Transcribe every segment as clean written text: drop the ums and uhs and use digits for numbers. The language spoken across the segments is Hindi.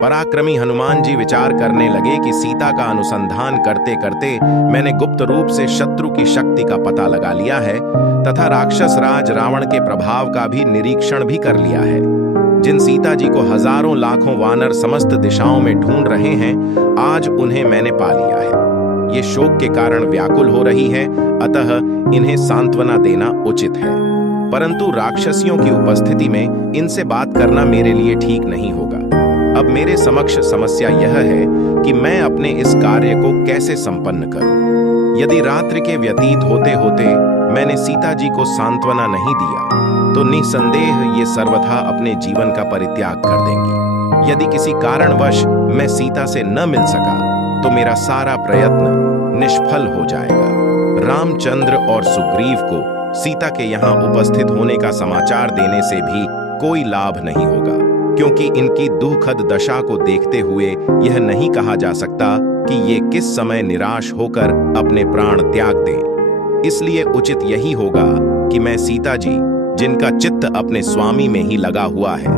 पराक्रमी हनुमान जी विचार करने लगे कि सीता का अनुसंधान करते करते मैंने गुप्त रूप से शत्रु की शक्ति का पता लगा लिया है तथा राक्षस राज रावण के प्रभाव का भी निरीक्षण भी कर लिया है। जिन सीता जी को हजारों लाखों वानर समस्त दिशाओं में ढूंढ रहे हैं, आज उन्हें मैंने पा लिया है। ये शोक के कारण व्याकुल हो रही है, अतः इन्हें सांत्वना देना उचित है। परंतु राक्षसियों की उपस्थिति में इनसे बात करना मेरे लिए ठीक नहीं होगा। अब मेरे समक्ष समस्या यह है कि मैं अपने इस कार्य को कैसे संपन्न करूं। यदि रात्रि के व्यतीत होते होते मैंने सीता जी को सांत्वना नहीं दिया तो निसंदेह ये सर्वथा अपने जीवन का परित्याग कर देंगी। यदि किसी कारणवश मैं सीता से न मिल सका तो मेरा सारा प्रयत्न निष्फल हो जाएगा। रामचंद्र और सुग्रीव को सीता के यहाँ उपस्थित होने का समाचार देने से भी कोई लाभ नहीं होगा, क्योंकि इनकी दुखद दशा को देखते हुए यह नहीं कहा जा सकता कि ये किस समय निराश होकर अपने प्राण त्याग दें। इसलिए उचित यही होगा कि मैं सीता जी, जिनका चित्त अपने स्वामी में ही लगा हुआ है,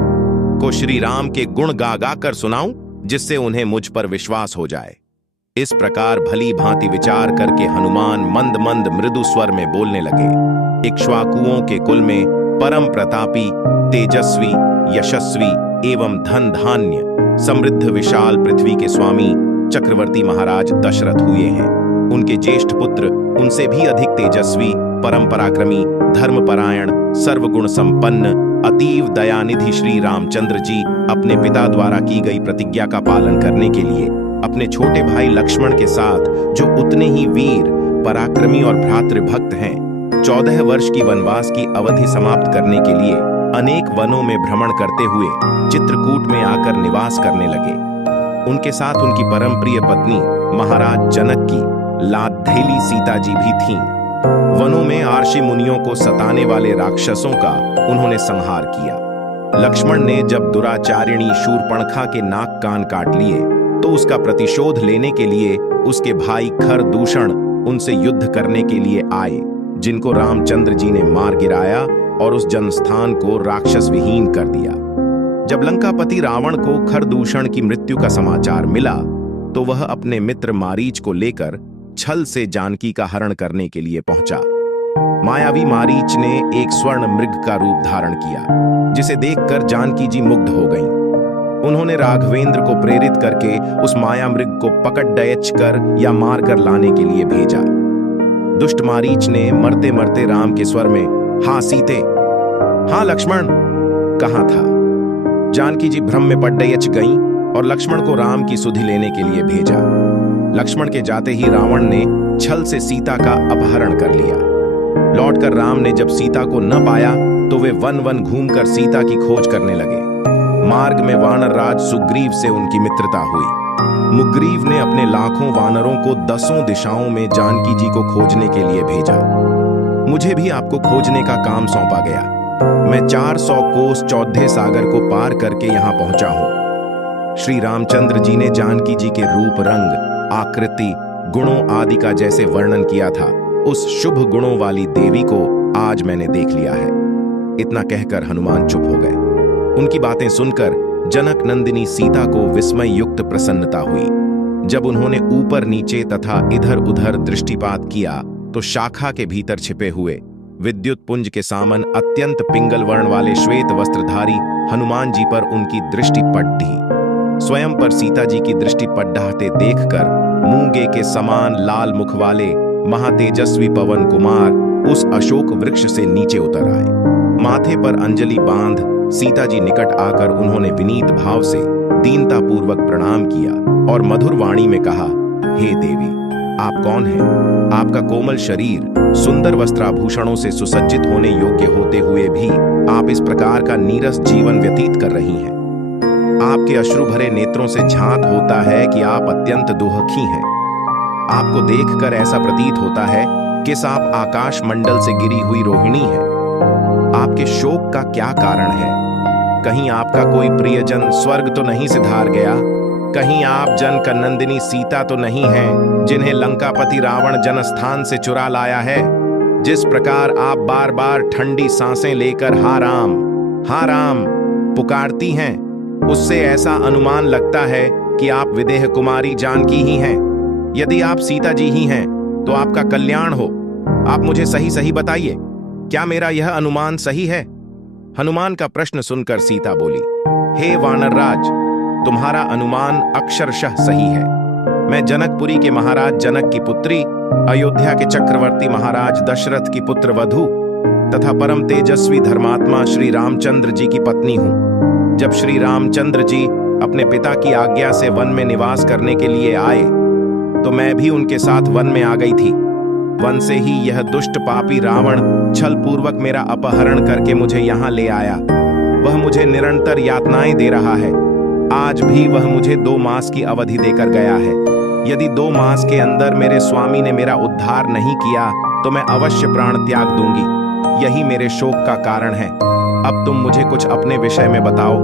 को श्री राम के गुण गा गा कर सुनाऊं, जिससे उन्हें मुझ पर विश्वास हो जाए। इस प्रकार भली भांति विचार करके हनुमान मंद मंद मृदु स्वर में बोलने लगे। इक्ष्वाकुओं के कुल में परम प्रतापी, तेजस्वी, यशस्वी एवं धन धान्य समृद्ध विशाल पृथ्वी के स्वामी चक्रवर्ती महाराज दशरथ हुए हैं। उनके ज्येष्ठ पुत्र उनसे भी अधिक तेजस्वी, परम पराक्रमी, धर्मपरायण, सर्वगुण संपन्न, अतीव दयानिधि श्री रामचंद्र जी अपने पिता द्वारा की गई प्रतिज्ञा का पालन करने के लिए अपने छोटे भाई लक्ष्मण के साथ, जो उतने ही वीर, पराक्रमी और भ्रातृभक्त हैं, 14 वर्ष की वनवास की अवधि समाप्त करने के लिए अनेक वनों में भ्रमण करते हुए चित्रकूट में आकर निवास करने लगे। उनके साथ उनकी परम प्रिय पत्नी महाराज जनक की लाद्धेली सीता जी भी थीं। वनों में आर्षि मुनियों को सताने वाले राक्षसों का उन्होंने संहार किया। लक्ष्मण ने जब दुराचारिणी शूर्पणखा के नाक कान काट लिए तो उसका प्रतिशोध लेने के लिए उसके भाई खरदूषण उनसे युद्ध करने के लिए आए, जिनको रामचंद्र जी ने मार गिराया और उस जनस्थान को राक्षस विहीन कर दिया। जब लंकापति रावण को खरदूषण की मृत्यु का समाचार मिला तो वह अपने मित्र मारीच को लेकर छल से जानकी का हरण करने के लिए पहुंचा। मायावी मारीच ने एक स्वर्ण मृग का रूप धारण किया, जिसे देखकर जानकी जी मुग्ध हो गईं। उन्होंने राघवेंद्र को प्रेरित करके उस माया मृग को पकड़ डयच कर या मार कर लाने के लिए भेजा। दुष्ट मारीच ने मरते मरते राम के स्वर में "हाँ सीते, हाँ लक्ष्मण" कहा था। जानकी जी भ्रम में पड़ डयच गईं और लक्ष्मण को राम की सुधि लेने के लिए भेजा। लक्ष्मण के जाते ही रावण ने छल से सीता का अपहरण कर लिया। लौटकर राम ने जब सीता को न पाया तो वे वन वन घूमकर सीता की खोज करने लगे। मार्ग में वानर राज सुग्रीव से उनकी मित्रता हुई। मुग्रीव ने अपने लाखों वानरों को 10 दिशाओं में जानकी जी को खोजने के लिए भेजा। मुझे भी आपको खोजने का काम सौंपा गया। मैं 400 कोस चौथे सागर को पार करके यहाँ पहुंचा हूं। श्री रामचंद्र जी ने जानकी जी के रूप, रंग, आकृति, गुणों आदि का जैसे वर्णन किया था, उस शुभ गुणों वाली देवी को आज मैंने देख लिया है। इतना कहकर हनुमान चुप हो गए। उनकी बातें सुनकर जनक नंदिनी सीता को विस्मय युक्त प्रसन्नता हुई। जब उन्होंने ऊपर नीचे तथा इधर उधर दृष्टिपात किया तो शाखा के भीतर छिपे हुए विद्युत पुंज के सामन अत्यंत पिंगल वर्ण वाले श्वेत वस्त्रधारी हनुमान जी पर उनकी दृष्टि पड़ ढी। स्वयं पर सीता जी की दृष्टि पड़ते देखकर मूंगे के समान लाल मुख वाले महातेजस्वी पवन कुमार उस अशोक वृक्ष से नीचे उतर आए। माथे पर अंजलि बांध सीता जी निकट आकर उन्होंने विनीत भाव से दीनता पूर्वक प्रणाम किया और मधुर वाणी में कहा, हे देवी, आप कौन हैं? आपका कोमल शरीर सुंदर वस्त्राभूषणों से सुसज्जित होने योग्य होते हुए भी आप इस प्रकार का नीरस जीवन व्यतीत कर रही हैं। आपके अश्रु भरे नेत्रों से झांक होता है कि आप अत्यंत दुखी हैं। आपको देखकर ऐसा प्रतीत होता है कि आप आकाश मंडल से गिरी हुई रोहिणी हैं। आपके शोक का क्या कारण है? कहीं आपका कोई प्रियजन स्वर्ग तो नहीं सिधार गया? कहीं आप जनक नंदिनी सीता तो नहीं हैं, जिन्हें लंकापति रावण जनस्थान से चुरा लाया है? जिस प्रकार आप बार बार ठंडी सांसें लेकर हा राम पुकारती हैं, उससे ऐसा अनुमान लगता है कि आप विदेह कुमारी जानकी ही हैं। यदि आप सीता जी ही हैं तो आपका कल्याण हो। आप मुझे सही सही बताइए, क्या मेरा यह अनुमान सही है? हनुमान का प्रश्न सुनकर सीता बोली, हे वानरराज, तुम्हारा अनुमान अक्षरशः सही है। मैं जनकपुरी के महाराज जनक की पुत्री, अयोध्या के चक्रवर्ती महाराज दशरथ की पुत्र वधू तथा परम तेजस्वी धर्मात्मा श्री रामचंद्र जी की पत्नी हूं। जब श्री रामचंद्र जी अपने पिता की आज्ञा से वन में निवास करने के लिए आए तो मैं भी उनके साथ वन में आ गई थी। वन से ही यह दुष्ट पापी रावण छल पूर्वक मेरा अपहरण करके मुझे यहाँ ले आया। वह मुझे निरंतर यातनाएं दे रहा है। आज भी वह मुझे 2 मास की अवधि देकर गया है। यदि 2 मास के अंदर मेरे स्वामी ने मेरा उद्धार नहीं किया तो मैं अवश्य प्राण त्याग दूंगी। यही मेरे शोक का कारण है। अब तुम मुझे कुछ अपने विषय में बताओ।